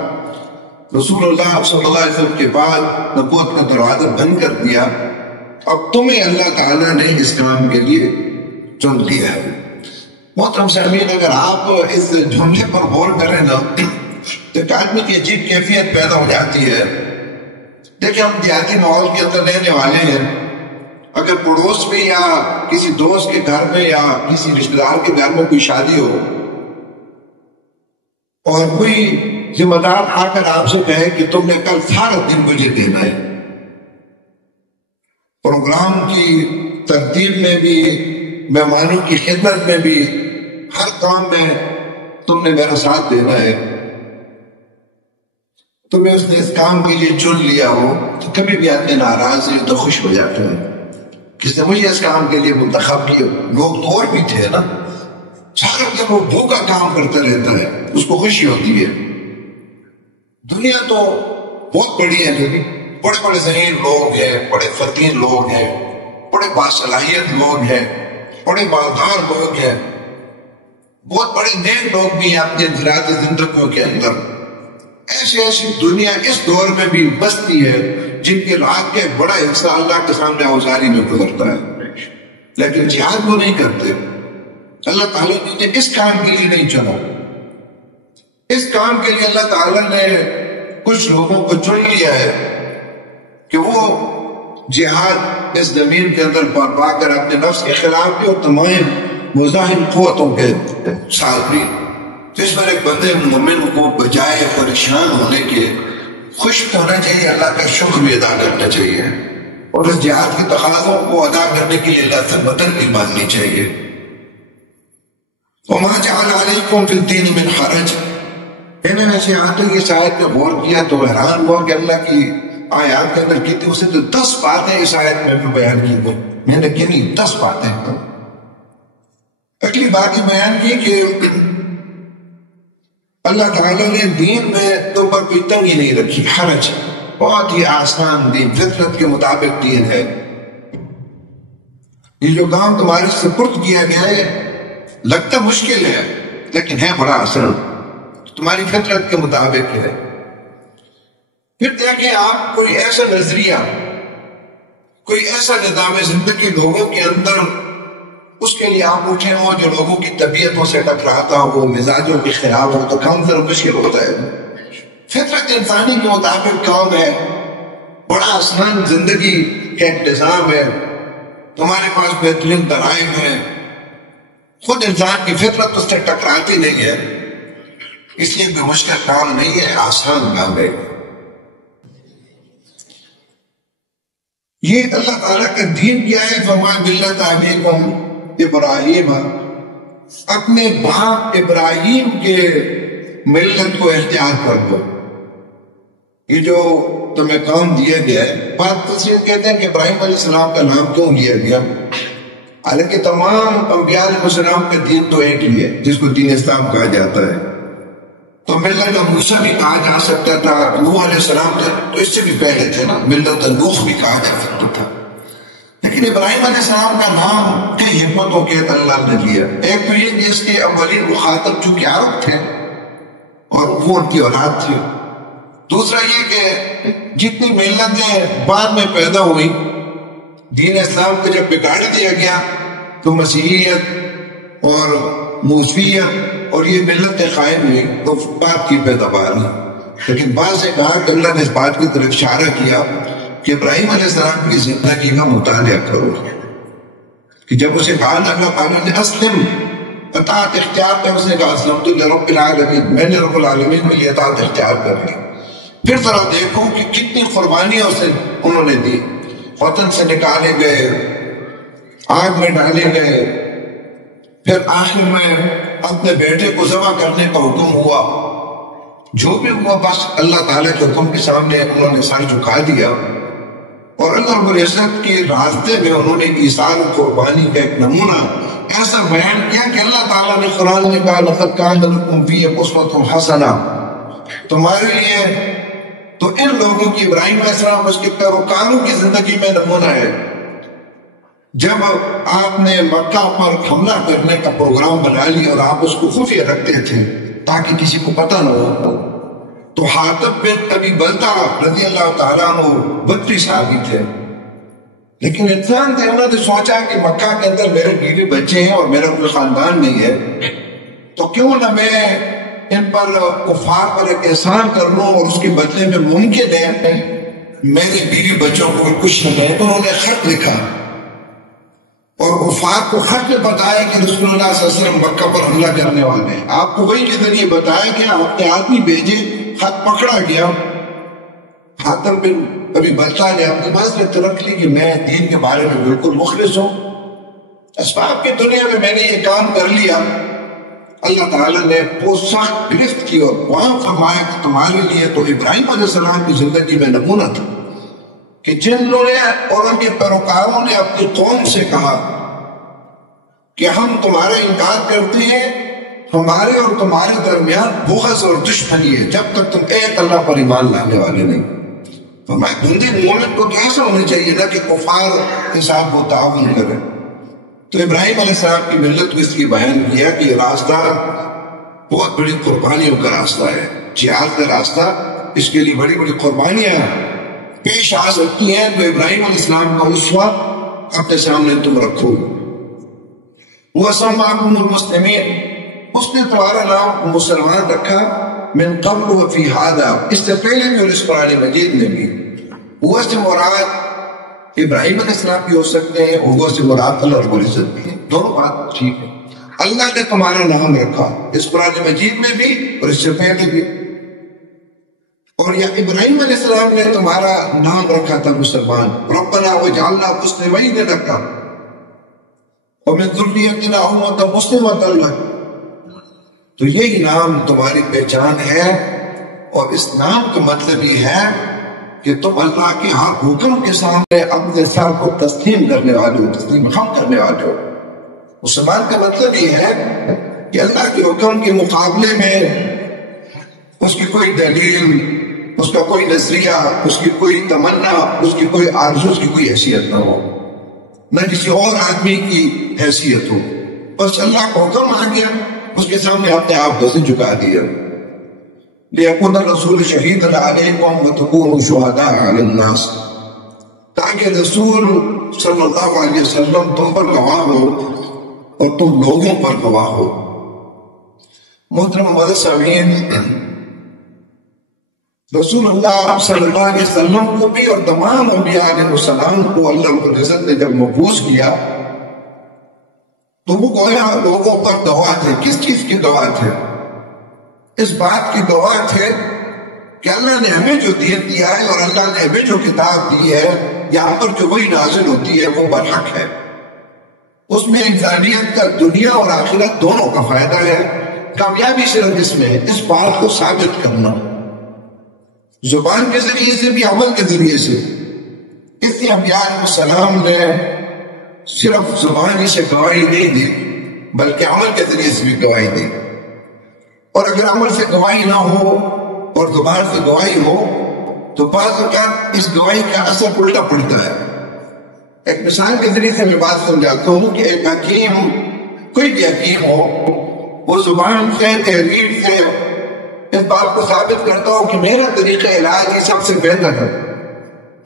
رسول اللہ صلی اللہ علیہ وسلم کے بعد نبوت کا دروازہ بند کر دیا. اب تمہیں اللہ تعالیٰ نے اس کام کے لیے چن لیا ہے. محترم سامعین، اگر آپ اس جملے پر غور کریں نا تو ایک آدمی کی عجیب کیفیت پیدا ہو جاتی ہے. دیکھیں، ہم دیہاتی ماحول کے اندر رہنے والے ہیں. اگر پڑوس میں یا کسی دوست کے گھر میں یا کسی رشتہ دار کے گھر میں کوئی شادی ہو اور کوئی ذمہ دار آ کر آپ سے کہے کہ تم نے کل سارا دن مجھے دینا ہے، پروگرام کی ترتیب میں بھی، مہمانوں کی خدمت میں بھی، ہر کام میں تم نے میرا ساتھ دینا ہے، تمہیں اس نے اس کام کے لیے چن لیا ہو، تو کبھی بھی آدمی ناراض ہے تو خوش ہو جاتا ہے. کس نے مجھے اس کام کے لیے منتخب کیا؟ لوگ تو اور بھی تھے نا. سارا دن وہ بھوکا کام کرتا رہتا ہے، اس کو خوشی ہوتی ہے. دنیا تو بہت بڑی ہے، لیکن بڑے بڑے ذہین لوگ ہیں، بڑے فتین لوگ ہیں، بڑے باصلاحیت لوگ ہیں، بڑے مالدار لوگ ہیں، بہت بڑے نیک لوگ بھی ہیں اپنی انفرادی زندگیوں کے اندر. ایسی دنیا اس دور میں بھی بستی ہے جن کی رات کا ایک بڑا حصہ اللہ کے سامنے اوزاری میں گزرتا ہے، لیکن جہاد وہ نہیں کرتے. اللہ تعالیٰ نے اس کام کے لیے نہیں چنا. اس کام کے لیے اللہ تعالیٰ نے کچھ لوگوں کو چن لیا ہے کہ وہ جہاد اس زمین کے اندر برپا کر اپنے نفس کے خلاف بھی اور تمام مزاحم قوتوں کے ساتھ بھی. تو اس پر ایک بندے مومن کو بجائے پریشان ہونے کے خوش ہونا چاہیے، اللہ کا شکر بھی ادا کرنا چاہیے، اور اس جہاد کے تقاضوں کو ادا کرنے کے لیے اللہ سے مدد بھی مانگنی چاہیے. وَمَا جَعَلَ عَلَيْكُمْ فِي الدِّينِ مِنْ حَرَجٍ. میں نے ایسے آتے کی آیت پہ غور کیا تو حیران ہوا کہ اللہ کی آیات کے اندر کی تھی اسے تو 10 باتیں اس آیت میں بھی بیان کی گئی. میں نے کنی 10 باتیں. اگلی بات یہ بیان کی کہ اللہ تعالیٰ نے دین میں تم پر کوئی تنگی نہیں رکھی، حرج. بہت ہی آسان دین، فطرت کے مطابق دین ہے. یہ جو کام تمہارے سپرد کیا گیا ہے لگتا مشکل ہے لیکن ہے بڑا آسان، تمہاری فطرت کے مطابق ہے. پھر دیکھیں آپ کوئی ایسا نظریہ، کوئی ایسا نظام زندگی لوگوں کے اندر اس کے لیے آپ اٹھے ہو جو لوگوں کی طبیعتوں سے ٹکراتا ہو، مزاجوں کے خلاف ہو، تو کام ذرا مشکل ہوتا ہے. فطرت انسانی کے مطابق کام ہے، بڑا آسان زندگی کا انتظام ہے، تمہارے پاس بہترین ذرائع ہیں، خود انسان کی فطرت اس سے ٹکراتی نہیں ہے، اس لیے کوئی مشکل کام نہیں ہے، آسان کام ہے. یہ اللہ تعالیٰ کا دین کیا ہے؟ فرمایا ملت ابیکم ابراہیم، اپنے باپ ابراہیم کے ملت کو اختیار کر دو. یہ جو تمہیں کام دیا گیا ہے، بات تفسیر کہتے ہیں کہ ابراہیم علیہ السلام کا نام کیوں لیا گیا، حالانکہ تمام انبیاء علیہ السلام کا دین تو ایک ہی ہے جس کو دین اسلام کہا جاتا ہے. تو ملت موسیٰ بھی کہا جا سکتا تھا، نوح علیہ السلام تھے تو اس سے بھی پہلے تھے نا، ملت نوح بھی کہا جا سکتا تھا. لیکن ابراہیم علیہ السلام کا نام کئی حکمتوں کے اللہ نے لیا. ایک تو یہ کہ اس کے اولین مخاطب چونکہ عرب تھے اور وہ ان کی اولاد تھی. دوسرا یہ کہ جتنی ملتیں بعد میں پیدا ہوئی، دین اسلام کو جب بگاڑ دیا گیا تو مسیحیت اور موسویت اور یہ ملتیں قائم ہوئی تو بات کی پیداوار ہے. لیکن بعض نے کہا کہ اللہ نے اس بات کی طرف اشارہ کیا کہ ابراہیم علیہ السلام کی زندگی کا مطالعہ کرو، کہ جب اسے کہا اللہ تعالیٰ نے اسلم، اطاعت اختیار کر، اس نے کہا اسلمت لرب العالمین، میں نے رب العالمین کے لیے اطاعت اختیار کر لی. پھر ذرا دیکھو کہ کتنی قربانیاں انہوں نے دی، وطن سے نکالے گئے، آگ میں ڈالے گئے، پھر آخر میں اپنے بیٹے کو ذبح کرنے کا حکم ہوا. جو بھی ہوا بس اللہ تعالیٰ کے حکم کے سامنے انہوں نے سر جھکا دیا، اور اللہ رب العزت کے راستے میں انہوں نے ایثار قربانی کا ایک نمونہ ایسا بیان کیا کہ اللہ تعالیٰ نے قرآن میں کہا لقد کان لکم فی اسوۃ حسنہ، تمہارے لیے تو ان لوگوں کی ابراہیم علیہ السلام اس کے پیروکاروں کی زندگی میں نمونہ ہے. جب آپ نے مکہ پر حملہ کرنے کا پروگرام بنا لیا اور آپ اس کو خفیہ رکھتے تھے تاکہ کسی کو پتہ نہ ہو، تو حاطب بن ابی بلتع رضی اللہ تعالیٰ عنہ 32 صحابی تھے. لیکن انسان تھے، انہوں نے سوچا کہ مکہ کے اندر میرے بیوی بچے ہیں اور میرا کوئی خاندان نہیں ہے، تو کیوں نہ میں ان پر کفار پر ایک احسان کر لوں اور اس کے بدلے میں ممکن ہے میرے بیوی بچوں کو کچھ نہ دیں. تو انہوں نے خط لکھا اور کفار کو خط میں بتایا کہ رسول اللہ صلی اللہ علیہ وسلم مکہ پر حملہ کرنے والے ہیں. آپ کو وہی کے ذریعے بتایا کہ آپ نے آدمی بھیجے، خط پکڑا گیا. حاتم بن ابی بلتع نے اپنی معذرت رکھ لی کہ میں دین کے بارے میں بالکل مخلص ہوں، اسباب کی دنیا میں میں نے یہ کام کر لیا. اللہ تعالیٰ نے وہ سخت گرفت کی اور وہاں فرمایا کہ تمہارے لیے تو ابراہیم علیہ السلام کی زندگی میں نمونہ تھا کہ جن لوگوں نے اور ان کے پیروکاروں نے اپنی قوم سے کہا کہ ہم تمہارا انکار کرتے ہیں، ہمارے اور تمہارے درمیان بغض اور دشمنی ہے جب تک تم ایک اللہ پر ایمان لانے والے نہیں. فرمایا بندے مومن کو ایسا ہونا چاہیے نا کہ کفار کے ساتھ وہ تعاون کرے. تو ابراہیم علیہ السلام کی ملت کو اس کی بیان کیا کہ یہ راستہ بہت بڑی قربانیوں کا راستہ ہے، جہاد کا راستہ، اس کے لیے بڑی بڑی قربانیاں پیش آ سکتی ہیں. تو ابراہیم علیہ السلام کا اسوہ اپنے سامنے تم رکھو. وَسَمَّاكُمُ الْمُسْلِمِينَ، اس نے تمہارا نام مسلمان رکھا، من قبل وفی هذا، اس سے پہلے بھی اور اس قرآن مجید میں بھی. وہ سے مراد ابراہیم علیہ السلام بھی ہو سکتے ہیں، وہ سے مراد اللہ رب العزت بھی ہے. دونوں بات ٹھیک ہے. اللہ نے تمہارا نام رکھا اس قرآن مجید میں بھی اور اس سے پہلے بھی. اور یا ابراہیم علیہ السلام نے تمہارا نام رکھا تھا مسلمان، ربنا وجعلنا مسلمین لک ومن ذریتنا امۃ مسلمۃ لک. تو یہی نام تمہاری پہچان ہے، اور اس نام کا مطلب یہ ہے کہ تم اللہ کے ہر حکم کے سامنے اپنے سر کو تسلیم کرنے والے ہو، تسلیم خم کرنے والے ہو. مسلمان کا مطلب یہ ہے کہ اللہ کے حکم کے مقابلے میں اس کی کوئی دلیل، اس کا کوئی نظریہ، اس کی کوئی تمنا، اس کی کوئی آرزو، اس کی کوئی حیثیت نہ ہو، نہ کسی اور آدمی کی حیثیت ہو، بس اللہ کا حکم آ گیا، اس کے سامنے اپنے آپ کو جھکا دیا۔ لِيَكُونَ الرَّسُولُ شَهِيدًا عَلَيْكُمْ وَتَكُونُوا شُهَدَاءَ عَلَى النَّاسِ، تاکہ رسول صلی اللہ علیہ وسلم تم پر گواہ ہو اور تم لوگوں پر گواہ ہو۔ محترم معزز سامعین، رسول اللہ صلی اللہ علیہ وسلم کو بھی اور تمام انبیاء علیہ السلام کو اللہ رب العزت نے جب مبعوث کیا تو وہ گویا لوگوں پر گواہ تھے۔ کس چیز کے گواہ تھے؟ اس بات کے گواہ تھے کہ اللہ نے ہمیں جو دین دیا ہے اور اللہ نے ہمیں جو کتاب دی ہے، یہاں پر جو وہی نازل ہوتی ہے وہ برحق ہے، اس میں انسانیت کا دنیا اور آخرت دونوں کا فائدہ ہے۔ کامیابی صرف اس میں ہے، اس بات کو ثابت کرنا، زبان کے ذریعے سے بھی، عمل کے ذریعے سے۔ اس لیے انبیاء علیہ السلام نے صرف زبانی سے گواہی نہیں دی بلکہ عمل کے ذریعے سے بھی گواہی دی، اور اگر عمل سے گواہی نہ ہو اور زبان سے گواہی ہو تو بعض اوقات اس گواہی کا اثر الٹا پڑتا ہے۔ ایک مثال کے ذریعے سے میں بات سمجھاتا ہوں کہ ایک حکیم، کوئی بھی حکیم ہو، وہ زبان سے، تحریر سے اس بات کو ثابت کرتا ہو کہ میرا طریقہ علاج یہ سب سے بہتر ہے،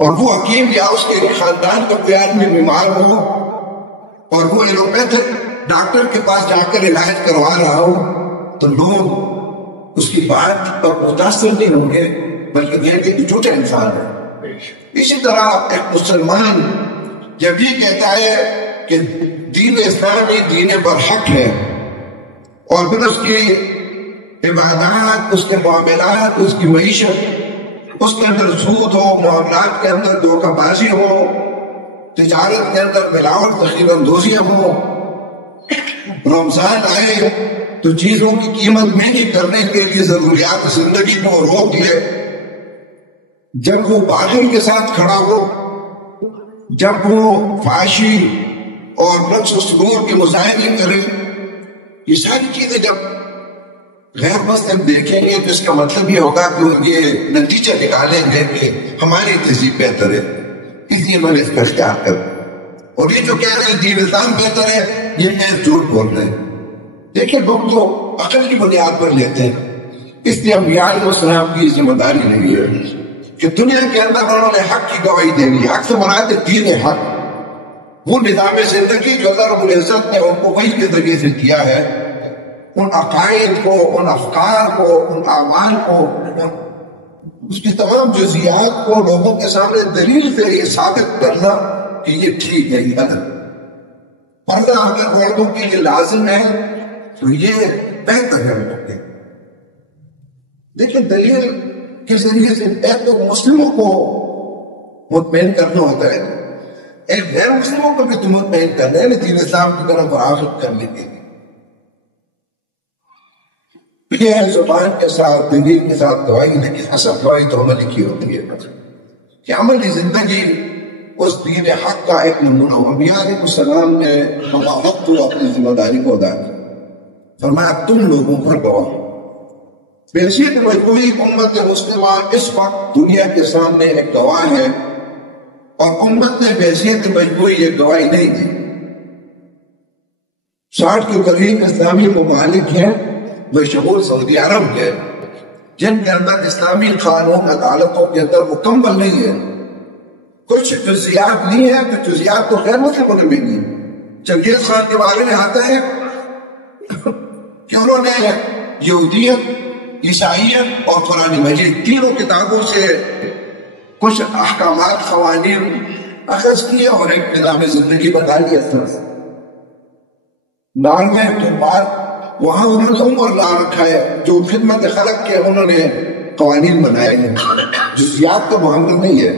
اور وہ حکیم یا اس کے خاندان کا کوئی آدمی بیمار ہو اور وہ ایلوپیتھک ڈاکٹر کے پاس جا کر علاج کروا رہا ہو تو لوگ اس کی بات پر متاثر نہیں ہوں گے بلکہ کہیں گے کہ جھوٹا انسان ہے۔ اسی طرح ایک مسلمان جب یہ کہتا ہے کہ دین اسلامی دین برحق ہے اور پھر اس کی عبادات، اس کے معاملات، اس کی معیشت، اس کے اندر سود ہو، معاملات کے اندر دھوکہ بازی ہو، تجارت کے اندر ملاوٹ، تخریب اندوزیاں ہو، رمضان آئے تو چیزوں کی قیمت مہنگی کرنے کے لیے ضروریات زندگی کو روک لے، جب وہ باطل کے ساتھ کھڑا ہو، جب وہ فحاشی اور رقص و سرور کے مظاہرے کرے، یہ ساری چیزیں جب غیر مسلم دیکھیں گے تو اس کا مطلب یہ ہوگا کہ یہ نتیجہ نکالیں گے کہ ہماری تہذیب بہتر ہے، اس لیے میں نے اس کا اختیار کر، اور یہ جو کہہ رہے ہیں دین اسلام بہتر ہے، یہ میں جھوٹ بول رہے ہیں۔ دیکھیں لوگ تو عقل کی بنیاد پر لیتے ہیں، اس لیے انبیاء علیہ السلام کی ذمہ داری نہیں ہے کہ دنیا کے اندر انہوں نے حق کی گواہی دینی۔ حق سے مراد ہے دین حق، وہ نظام زندگی جو اللہ رب العزت نے ان کو وحی کے ذریعے سے دیا ہے، ان عقائد کو، ان افکار کو، ان اعمال کو، اس کی تمام جزیات کو لوگوں کے سامنے دلیل سے یہ ثابت کرنا کہ یہ ٹھیک ہے، یہ غلط۔ پردہ اگر عورتوں کے لیے لازم ہے تو یہ بہتر ہے۔ دیکھیں دلیل کے ذریعے سے ایک تو مسلموں کو مطمئن کرنا ہوتا ہے، ایک غیر مسلموں کو بھی تو مطمئن کرنا ہے، دین اسلام کی طرف راغب کرنے کے لیے۔ یہ ہے زبان کے ساتھ، دلیل کے ساتھ گواہی، لیکن اصل گواہی تو عملی کی ہوتی ہے کہ عملی زندگی اس دین حق کا ایک نمونہ ہو۔ انبیاء علیہ السلام نے وقت اپنی ذمہ داری کو ادا کی، فرمایا تم لوگوں پر گواہ۔ بحیثیت مجموعی امت مسلمہ اس وقت دنیا کے سامنے ایک گواہ ہے، اور امت نے بحیثیت مجموعی یہ گواہی نہیں دی۔ 60 کے قریب اسلامی ممالک ہیں بشمول سعودی عرب کے، جن کے اندر اسلامی قانون عدالتوں کے اندر مکمل نہیں ہے، کچھ جزیات نہیں ہے، کچھ جزیات تو غیر مسلموں نے بھی نہیں۔ چنگیز خان کے بارے میں آتا ہے کہ انہوں نے یہودیت، عیسائیت اور قرآن مجید تینوں کتابوں سے کچھ احکامات، قوانین اخذ کیے اور ایک نظام زندگی بنا لیا تھا۔ نارمے کے بعد وہاں انہوں نے عمر لا رکھا ہے، جو خدمت خلق کے انہوں نے قوانین بنائے ہیں، جزیات تو معاملہ نہیں ہے،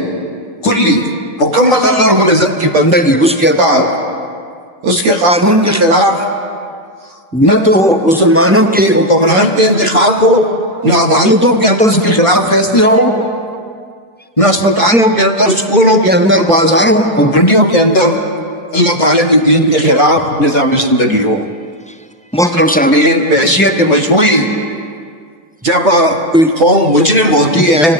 کلی مکمل اللہ رب العزت کی بندگی، اس کے اطاعت، اس کے قانون کے خلاف نہ تو مسلمانوں کے حکمران کے انتخاب ہو، نہ عدالتوں کے اندر اس کے خلاف فیصلے ہوں، نہ اسپتالوں کے اندر، اسکولوں کے اندر، بازاروں اور منڈیوں کے اندر اللہ تعالیٰ کے دین کے خلاف نظام زندگی ہو۔ محترم سامعین، بحیثیت مجموعی جب کوئی قوم مجرم ہوتی ہے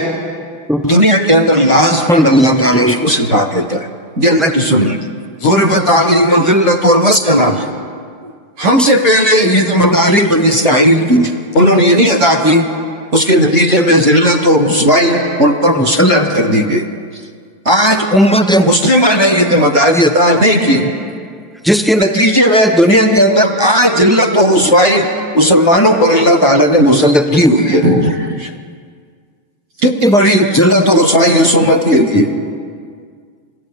تو دنیا کے اندر لازماً اللہ تعالیٰ اس کو سکھا دیتا ہے. یہ اللہ کی سنت. ضربت علیہم الذلۃ والمسکنہ. ہم سے پہلے یہ ذمہ داری بنی اسرائیل کی تھی، انہوں نے یہ نہیں ادا کی، اس کے نتیجے میں ذلت و رسوائی ان پر مسلط کر دی گئی. آج امت مسلمہ نے یہ ذمہ داری ادا نہیں کی، جس کے نتیجے میں دنیا کے اندر آج ذلت و رسوائی مسلمانوں پر اللہ تعالیٰ نے مسلط کی ہوئی ہے. کتنی بڑی ذلت و رسوائی اس امت کے لیے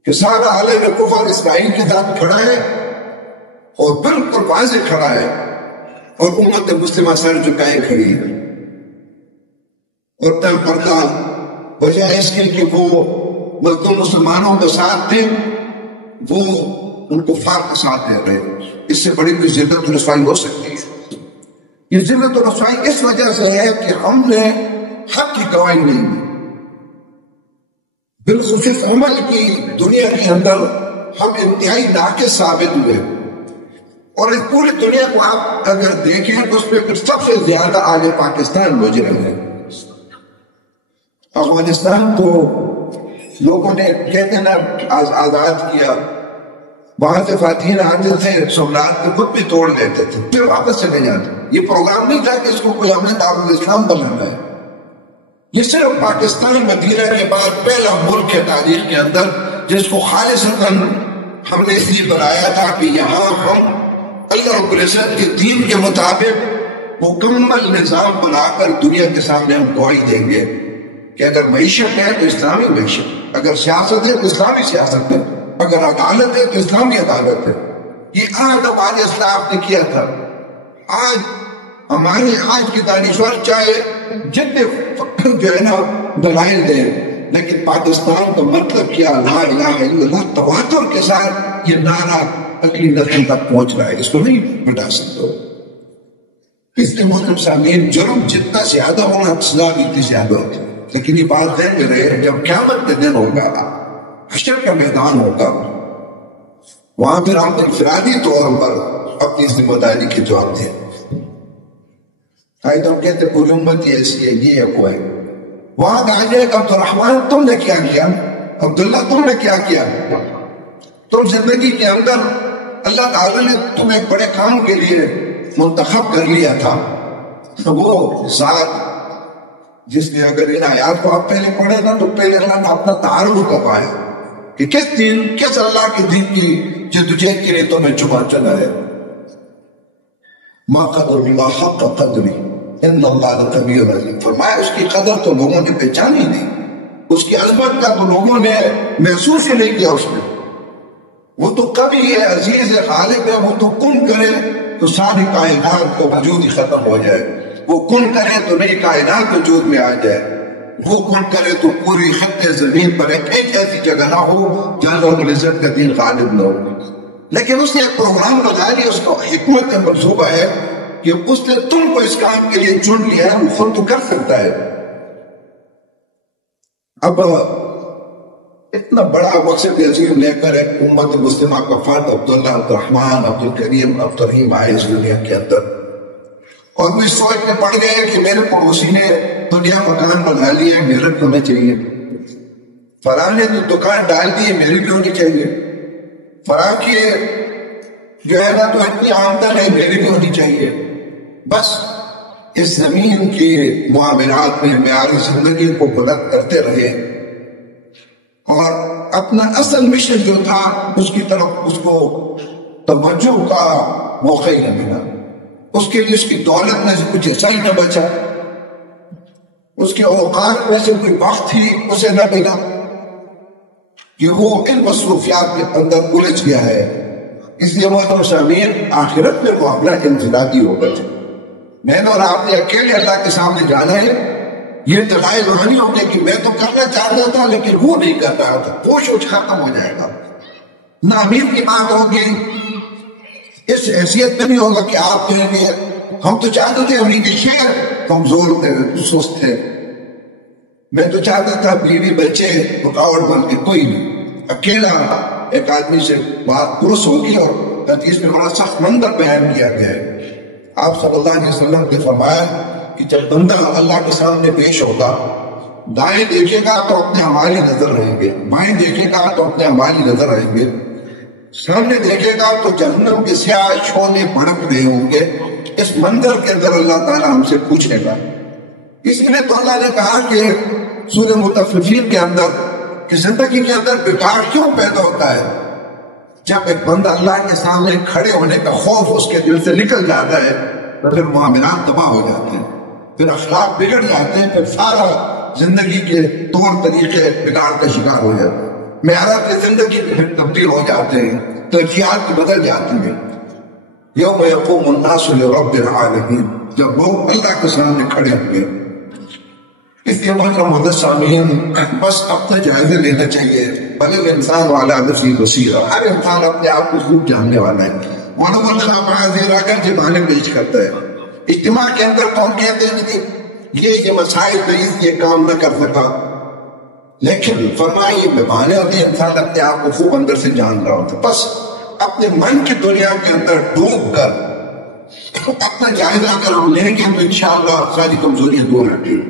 کہ سارا عالم کفر اسرائیل کے ساتھ کھڑا ہے اور بالکل واضح کھڑا ہے، اور امت مسلمہ سر جھکائے کھڑی ہے. اور تب پردہ بجائے اس کے کہ وہ مظلوم مسلمانوں کے ساتھ تھے، وہ ان کو فار کے ساتھ دے رہے. اس سے بڑی کوئی ذلت و رسوائی ہو سکتی ہے؟ یہ ذلت و رسوائی اس وجہ سے ہے کہ ہم نے حق کی گواہی نہیں دی. بالخصوص عمل کی دنیا کے اندر ہم انتہائی ناقص ثابت ہوئے، اور اس پوری دنیا کو آپ اگر دیکھیں تو اس میں سب سے زیادہ آگے پاکستان مجرم ہے. افغانستان کو لوگوں نے کہتے نا آزاد کیا، وہاں سے فاتحین آتے تھے، سمراٹ کے خود بھی توڑ دیتے تھے، پھر واپس چلے جاتے. یہ پروگرام نہیں تھا کہ اس کو کوئی ہم نے دارالاسلام بنانا ہے. یہ صرف پاکستان مدینہ کے بعد پہلا ملک ہے تاریخ کے اندر جس کو خالصتاً ہم نے اس لیے بنایا تھا کہ یہاں ہم اللہ رب العزت کے دین کے مطابق مکمل نظام بنا کر دنیا کے سامنے ہم گواہی دیں گے کہ اگر معیشت ہے تو اسلامی معیشت، اگر سیاست ہے تو اسلامی سیاست ہے، اگر عدالت ہے تو اسلامی عدالت ہے. یہ آج ہمارے اسلاف نے کیا تھا. آج ہمارے آج کے دانشور چاہے جتنے جو ہے نا دلائل دیں، لیکن پاکستان کا مطلب کیا، لا الہ الا اللہ تواتر کے ساتھ یہ نعرہ اگلی نسل تک پہنچ رہا ہے. اس کو نہیں مٹا سکتے. اس کے محترم سامعین، جرم جتنا زیادہ ہونا سزا بھی اتنی زیادہ ہوتی ہے. لیکن یہ بات ذہن میں رہے، جب قیامت کے دن ہوگا، حشر کا میدان ہوگا، وہاں پھر ہم انفرادی طور پر اپنی ذمہ داری کے جواب دیں. تو ہم کہتے پوری امت یہ ایسی ہے، یہ ہے کوئی. وہاں کہا جائے کہ عبدالرحمن تم نے کیا کیا، عبداللہ تم نے کیا کیا. تم زندگی کے اندر اللہ تعالیٰ نے تمہیں ایک بڑے کام کے لیے منتخب کر لیا تھا. وہ ذات جس نے اگر ان آیات کو آپ پہلے پڑھے نا تو پہلے اللہ نے اپنا تعارف کروایا کہ کس دن، کس اللہ کے دن کی جدوجہد کے لیے تمہیں چھپا چلا ہے. ما قدر اللہ حق قدری ان اللہ لقوی عزیز. فرمایا اس کی قدر تو لوگوں نے پہچانی نہیں، اس کی عظمت کا تو لوگوں نے محسوس ہی نہیں کیا. اس میں وہ تو کبھی ہے، عزیز ہے، غالب ہے. وہ تو کن کرے تو ساری کائنات کو وجود ہی ختم ہو جائے. وہ کن کرے تو نئی کائنات وجود میں آ جائے. وہ کن کرے تو پوری خطے زمین پر ایک ایسی جگہ نہ ہو جہاں رب العزت کا دین غالب نہ ہو. لیکن اس نے ایک پروگرام بنا لیا، اس کو حکمت کا منصوبہ ہے کہ اس نے تم کو اس کام کے لیے چن لیا ہے. وہ خود تو کر سکتا ہے. اب اتنا بڑا مقصد عظیم لے کر ایک امت مسلمہ کا فرد عبداللہ، عبدالرحمن، عبدالکریم، عبدالرحیم آئے اس دنیا کے اندر، اور وہ اس سوچ میں پڑ گئے کہ میرے پڑوسی نے دنیا مکان بنا لیا، میرے کیوں نہیں چاہیے. فلاں نے تو دکان ڈال دی، میری کیوں نہیں چاہیے. فلاں کی جو ہے نا تو اتنی آمدن ہے، میری کیوں نہیں چاہیے. بس اس زمین کے معاملات میں معیاری زندگی کو بلند کرتے رہے، اور اپنا اصل مشن جو تھا اس کی طرف اس کو توجہ کا موقع ہی نہ ملا. اس کے لیے اس کی دولت میں سے کچھ حصہ ہی نہ بچا، اس کے اوقات میں سے کوئی وقت ہی اسے نہ ملا کہ وہ ان مصروفیات کے اندر الجھ گیا ہے. اس لیے محترم سامعین، آخرت میں معاملہ انفرادی ہوگا. میں نے اور آپ نے اکیلے اللہ کے سامنے جانا ہے. یہ دلائل نہیں ہوتے کہ میں تو کرنا چاہتا تھا لیکن وہ نہیں کر رہا تھا. وہ سوچ ختم ہو جائے گا. ناامید کی بات ہوگی. اس حیثیت میں نہیں ہوگا کہ آپ کہیں گے ہم تو چاہتے تھے ہم کے شیر کمزور تھے، سست تھے. میں تو چاہتا تھا بیوی بچے رکاوٹ بن کے، کوئی نہیں. اکیلا ایک آدمی سے بات درست ہوگی. اور حدیث میں بڑا سخت منظر بیان کیا گیا ہے. آپ صلی اللہ علیہ وسلم نے فرمایا کہ جب بندہ اللہ کے سامنے پیش ہوگا دائیں دیکھے گا تو اپنے اعمال ہی نظر رہیں گے، بائیں دیکھے گا تو اپنے اعمال ہی نظر رہیں گے، سامنے دیکھے گا تو جہنم کے سیاہ شعلے بھڑک رہے ہوں گے۔ اس منظر کے اندر اللہ تعالیٰ ہم سے پوچھے گا۔ اس لیے تو اللہ نے کہا کہ سورہ مطففین کے اندر کہ زندگی کے اندر بگاڑ کیوں پیدا ہوتا ہے؟ جب ایک بندہ اللہ کے سامنے کھڑے ہونے کا خوف اس کے دل سے نکل جاتا ہے تو پھر معاملات تباہ ہو جاتے ہیں، پھر اخلاق بگڑ جاتے ہیں، پھر سارا زندگی کے طور طریقے بگاڑ کا شکار ہو جاتے ہیں، معیارات کی زندگی پھر تبدیل ہو جاتے ہیں، ترجیحات بدل جاتی ہیں۔ یوم یقوم الناس لرب العالمین، جب لوگ اللہ کے سامنے کھڑے ہوں گے۔ اس لیے محترم سامعین، بس اپنا جائزہ لینا چاہیے۔ بل الانسان علی نفسہ بصیرہ، ہر انسان اپنے آپ کو خوب جاننے والا ہے۔ وَلَوْ أَلْقَىٰ مَعَاذِيرًا، اگر جبانے پیش کرتا ہے۔ اجتماع کے اندر کون کہتے ہیں کہ یہ مسائل میں اس یہ کام نہ کر سکا، لیکن فرمایا یہ بہانے ہوتے ہیں، انسان اپنے آپ کو خوب اندر سے جان رہا ہوتا ہے۔ بس اپنے من کی دنیا کے اندر ڈوب کر اپنا جائزہ اگر ہم لیں گے تو انشاءاللہ ساری کمزوریاں دور ہوں گی۔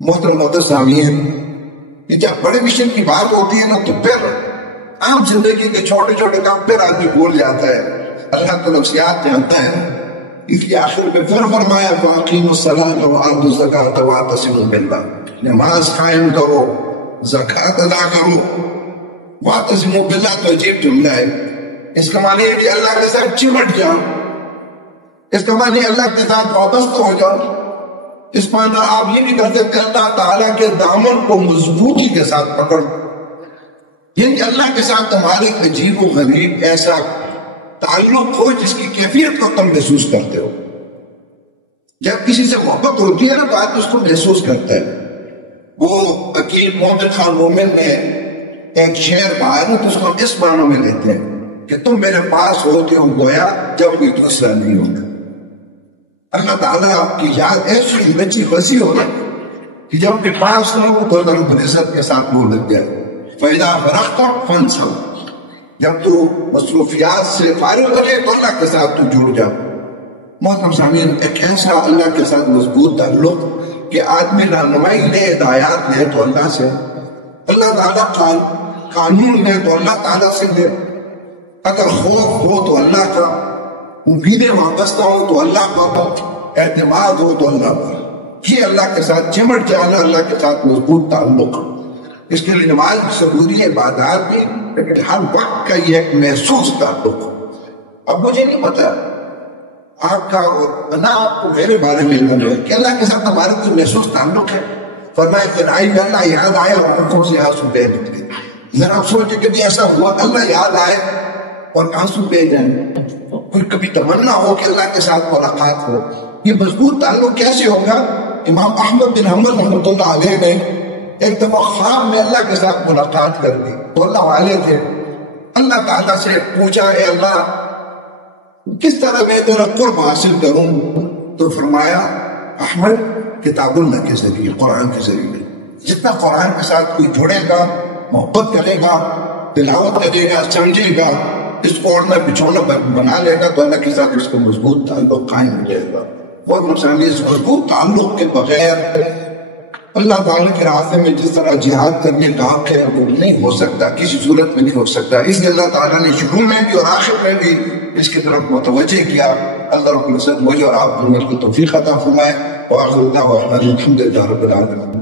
محترم سامعین، جب بڑے مشن کی بات ہوتی ہے نا تو پھر عام زندگی کے چھوٹے چھوٹے کام پھر آدمی بھول جاتا ہے، اللہ تو نفسیات جانتا ہے۔ اس لیے آخر میں پھر فرمایا وَأَقِيمُوا الصَّلَاةَ وَآتُوا الزَّكَاةَ وَاعْتَصِمُوا بِاللَّهِ، نماز قائم کرو، زکوٰۃ ادا کرو۔ وَاعْتَصِمُوا بِاللَّهِ تو عجیب جملہ ہے، اس کا معنی ہے کہ اللہ کے ساتھ چمٹ جاؤ، اس کا معنی اللہ کے ساتھ وابستہ ہو جاؤ۔ اس معنی آپ یہ نہیں کر سکتے اللہ تعالیٰ کے دامن کو مضبوطی کے ساتھ پکڑ، یعنی اللہ کے ساتھ تمہارے عجیب و غریب ایسا تعلق ہو جس کی کیفیت کو تم محسوس کرتے ہو۔ جب کسی سے محبت ہوتی ہے نا تو آدمی اس کو محسوس کرتا ہے۔ وہ عقیل محمد خان مومن نے ایک شعر کہا ہے تو اس کو اس معنی میں لیتے ہیں کہ تم میرے پاس ہوتے ہو گویا جب کوئی دوسرا نہیں ہوگا۔ اللہ تعالیٰ آپ کی یاد ایسی بچی بسی ہوگا کہ جب اپنے پاس نہ ہو تو رب العزت کے ساتھ وہ لگ جائے۔ فَإِذَا فَرَغْتَ فَانْصَبْ، جب تو مصروفیات سے فارغ ہو جائے تو اللہ کے ساتھ تو جڑ جاؤ۔ محترم سامعین، ایک ایسا اللہ کے ساتھ مضبوط تعلق کہ آدمی رہنمائی لے، ہدایات لے تو اللہ سے، اللہ تعالیٰ قانون لے تو اللہ تعالیٰ سے لے، اگر خوف ہو تو اللہ کا، امیدیں وابستہ ہو تو اللہ کا، اعتماد ہو تو اللہ کا، یہ اللہ کے ساتھ چمٹ جانا، اللہ کے ساتھ مضبوط تعلق۔ اس کے لیے نماز ضروری ہے، عبادات بھی، لیکن ہر وقت کا یہ ایک محسوس تعلق۔ اب مجھے نہیں پتا آپ کا اور نہ آپ کو میرے بارے میں علم ہے کہ اللہ کے ساتھ ہمارا کوئی محسوس تعلق ہے۔ فرمایا کہ آئی میں اللہ یاد آئے اور آنکھوں سے آنسو بہہ نکلے۔ ذرا آپ سوچے کبھی ایسا ہوا اللہ یاد آئے اور آنسو بہہ جائیں، کوئی کبھی تمنا ہو کہ اللہ کے ساتھ ملاقات ہو؟ یہ مضبوط تعلق کیسے ہوگا؟ امام احمد بن حنبل رحمۃ اللہ علیہ نے ایک دفعہ خواب میں اللہ کے ساتھ ملاقات کر دی تو اللہ والے تھے، اللہ تعالیٰ سے پوچھا اے اللہ کس طرح میں تیرا قرب حاصل کروں؟ تو فرمایا احمد کتاب اللہ کے ذریعے، قرآن کے ذریعے، جتنا قرآن کے ساتھ کوئی جڑے گا، محبت کرے گا، تلاوت کرے گا، سمجھے گا، اس کو اوڑھنا بچھونا بنا لے گا تو اللہ کے ساتھ اس کو مضبوط تعلق قائم ہو جائے گا۔ اور مثلا اس مضبوط تعلق کے بغیر اللہ تعالیٰ کے راستے میں جس طرح جہاد کرنے کا حق ہے وہ نہیں ہو سکتا، کسی صورت میں نہیں ہو سکتا۔ اس لیے اللہ تعالیٰ نے شروع میں بھی اور آخر میں بھی اس کی طرف متوجہ کیا۔ اللہ رب العزت مجھے اور آپ کو توفیق عطا فرمائے۔ وآخر دعوانا الحمد للہ رب العالمین۔